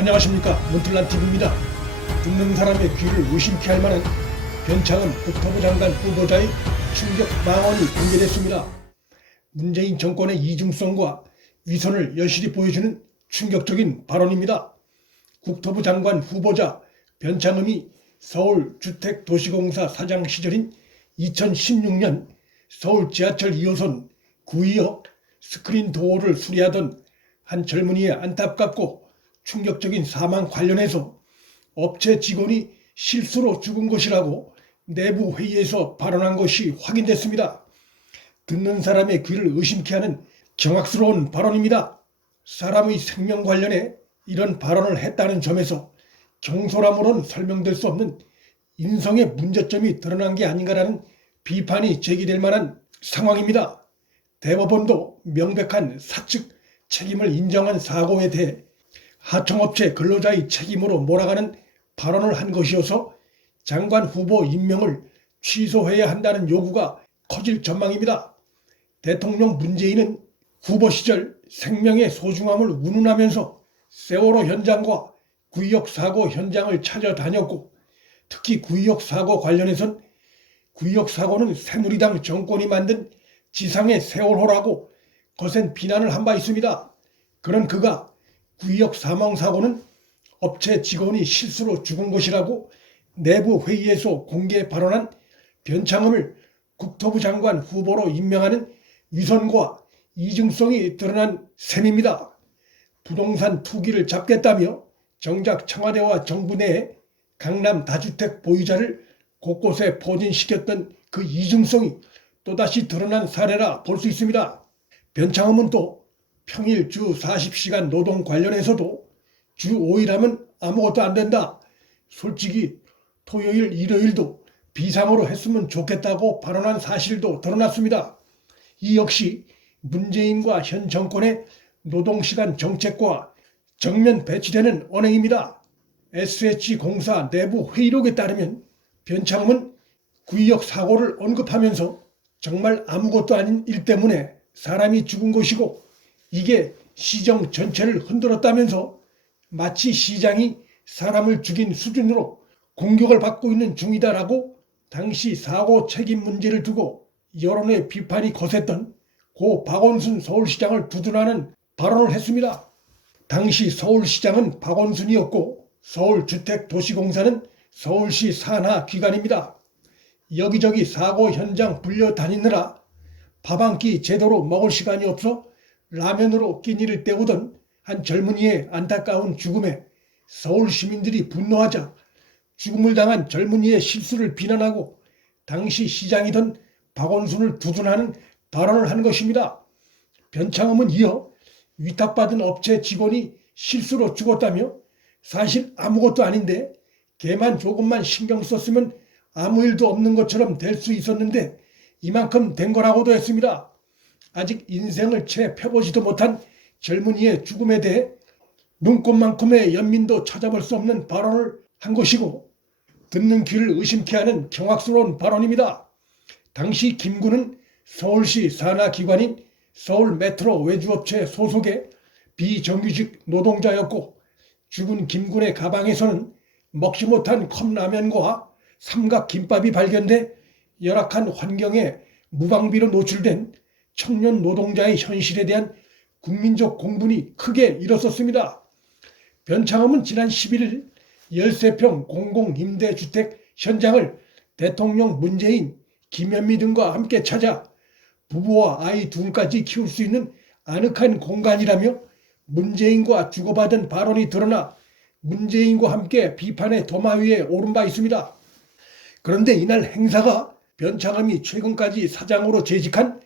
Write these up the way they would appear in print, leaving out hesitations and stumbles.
안녕하십니까, 문틀란TV입니다. 듣는 사람의 귀를 의심케 할 만한 변창흠 국토부 장관 후보자의 충격 망언이 공개됐습니다. 문재인 정권의 이중성과 위선을 여실히 보여주는 충격적인 발언입니다. 국토부 장관 후보자 변창흠이 서울주택도시공사 사장 시절인 2016년 서울 지하철 2호선 구의역 스크린 도어를 수리하던 한 젊은이의 안타깝고 충격적인 사망 관련해서 업체 직원이 실수로 죽은 것이라고 내부 회의에서 발언한 것이 확인됐습니다. 듣는 사람의 귀를 의심케 하는 경악스러운 발언입니다. 사람의 생명 관련해 이런 발언을 했다는 점에서 경솔함으로는 설명될 수 없는 인성의 문제점이 드러난 게 아닌가라는 비판이 제기될 만한 상황입니다. 대법원도 명백한 사측 책임을 인정한 사고에 대해 하청업체 근로자의 책임으로 몰아가는 발언을 한 것이어서 장관 후보 임명을 취소해야 한다는 요구가 커질 전망입니다. 대통령 문재인은 후보 시절 생명의 소중함을 운운하면서 세월호 현장과 구의역 사고 현장을 찾아다녔고, 특히 구의역 사고 관련해선 구의역 사고는 새누리당 정권이 만든 지상의 세월호라고 거센 비난을 한 바 있습니다. 그런 그가 구의역 사망사고는 업체 직원이 실수로 죽은 것이라고 내부 회의에서 공개 발언한 변창흠을 국토부 장관 후보로 임명하는 위선과 이중성이 드러난 셈입니다. 부동산 투기를 잡겠다며 정작 청와대와 정부 내에 강남 다주택 보유자를 곳곳에 포진시켰던 그 이중성이 또다시 드러난 사례라 볼 수 있습니다. 변창흠은 또 평일 주 40시간 노동 관련해서도 주 5일 하면 아무것도 안 된다. 솔직히 토요일, 일요일도 비상으로 했으면 좋겠다고 발언한 사실도 드러났습니다. 이 역시 문재인과 현 정권의 노동시간 정책과 정면 배치되는 언행입니다. SH공사 내부 회의록에 따르면 변창흠은 구의역 사고를 언급하면서 정말 아무것도 아닌 일 때문에 사람이 죽은 것이고 이게 시정 전체를 흔들었다면서 마치 시장이 사람을 죽인 수준으로 공격을 받고 있는 중이다라고 당시 사고 책임 문제를 두고 여론의 비판이 거셌던 고 박원순 서울시장을 두둔하는 발언을 했습니다. 당시 서울시장은 박원순이었고 서울주택도시공사는 서울시 산하 기관입니다. 여기저기 사고 현장 불려 다니느라 밥 한 끼 제대로 먹을 시간이 없어 라면으로 끼니를 때우던 한 젊은이의 안타까운 죽음에 서울 시민들이 분노하자 죽음을 당한 젊은이의 실수를 비난하고 당시 시장이던 박원순을 두둔하는 발언을 한 것입니다. 변창흠은 이어 위탁받은 업체 직원이 실수로 죽었다며 사실 아무것도 아닌데 걔만 조금만 신경 썼으면 아무 일도 없는 것처럼 될 수 있었는데 이만큼 된 거라고도 했습니다. 아직 인생을 채 펴보지도 못한 젊은이의 죽음에 대해 눈꽃만큼의 연민도 찾아볼 수 없는 발언을 한 것이고 듣는 귀를 의심케 하는 경악스러운 발언입니다. 당시 김군은 서울시 산하기관인 서울메트로 외주업체 소속의 비정규직 노동자였고 죽은 김군의 가방에서는 먹지 못한 컵라면과 삼각김밥이 발견돼 열악한 환경에 무방비로 노출된 청년 노동자의 현실에 대한 국민적 공분이 크게 일었었습니다. 변창흠은 지난 11일 13평 공공임대주택 현장을 대통령 문재인, 김현미 등과 함께 찾아 부부와 아이 둘까지 키울 수 있는 아늑한 공간이라며 문재인과 주고받은 발언이 드러나 문재인과 함께 비판의 도마 위에 오른 바 있습니다. 그런데 이날 행사가 변창흠이 최근까지 사장으로 재직한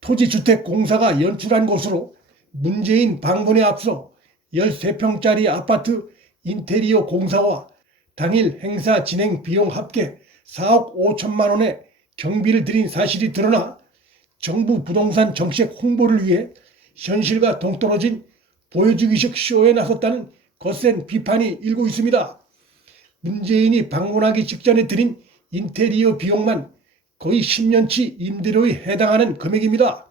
한국토지주택공사가 연출한 것으로 문재인 방문에 앞서 13평짜리 아파트 인테리어 공사와 당일 행사 진행 비용 합계 4억 5천만 원의 경비를 들인 사실이 드러나 정부 부동산 정책 홍보를 위해 현실과 동떨어진 보여주기식 쇼에 나섰다는 거센 비판이 일고 있습니다. 문재인이 방문하기 직전에 들인 인테리어 비용만 거의 10년치 임대료에 해당하는 금액입니다.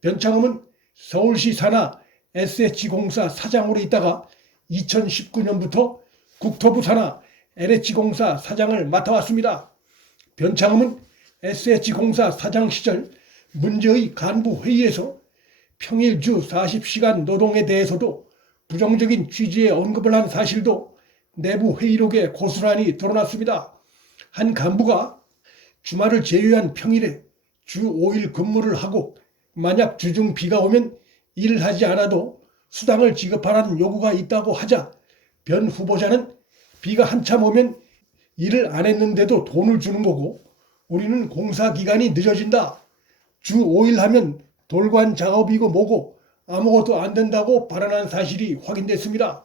변창흠은 서울시 산하 SH공사 사장으로 있다가 2019년부터 국토부 산하 LH공사 사장을 맡아왔습니다. 변창흠은 SH공사 사장 시절 문제의 간부 회의에서 평일 주 40시간 노동에 대해서도 부정적인 취지의 언급을 한 사실도 내부 회의록에 고스란히 드러났습니다. 한 간부가 주말을 제외한 평일에 주 5일 근무를 하고 만약 주중 비가 오면 일을 하지 않아도 수당을 지급하라는 요구가 있다고 하자 변 후보자는 비가 한참 오면 일을 안 했는데도 돈을 주는 거고 우리는 공사 기간이 늦어진다. 주 5일 하면 돌관 작업이고 뭐고 아무것도 안 된다고 발언한 사실이 확인됐습니다.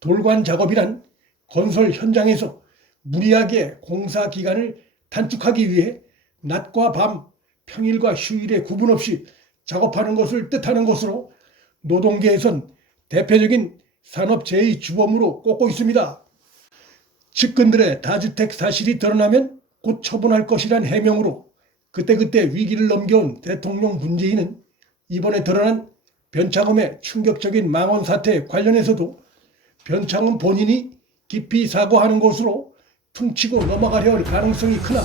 돌관 작업이란 건설 현장에서 무리하게 공사 기간을 단축하기 위해 낮과 밤, 평일과 휴일에 구분 없이 작업하는 것을 뜻하는 것으로 노동계에선 대표적인 산업 제2 주범으로 꼽고 있습니다. 측근들의 다주택 사실이 드러나면 곧 처분할 것이란 해명으로 그때그때 위기를 넘겨온 대통령 문재인은 이번에 드러난 변창흠의 충격적인 망언 사태 관련해서도 변창흠 본인이 깊이 사과하는 것으로 퉁치고 넘어가려 할 가능성이 크나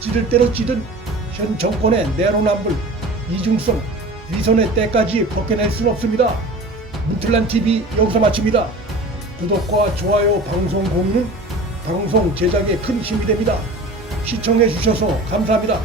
찌를 대로 찌든 현 정권의 내로남불, 이중성, 위선의 때까지 벗겨낼 수는 없습니다. 문틀란TV 여기서 마칩니다. 구독과 좋아요, 방송 공유는 방송 제작에 큰 힘이 됩니다. 시청해 주셔서 감사합니다.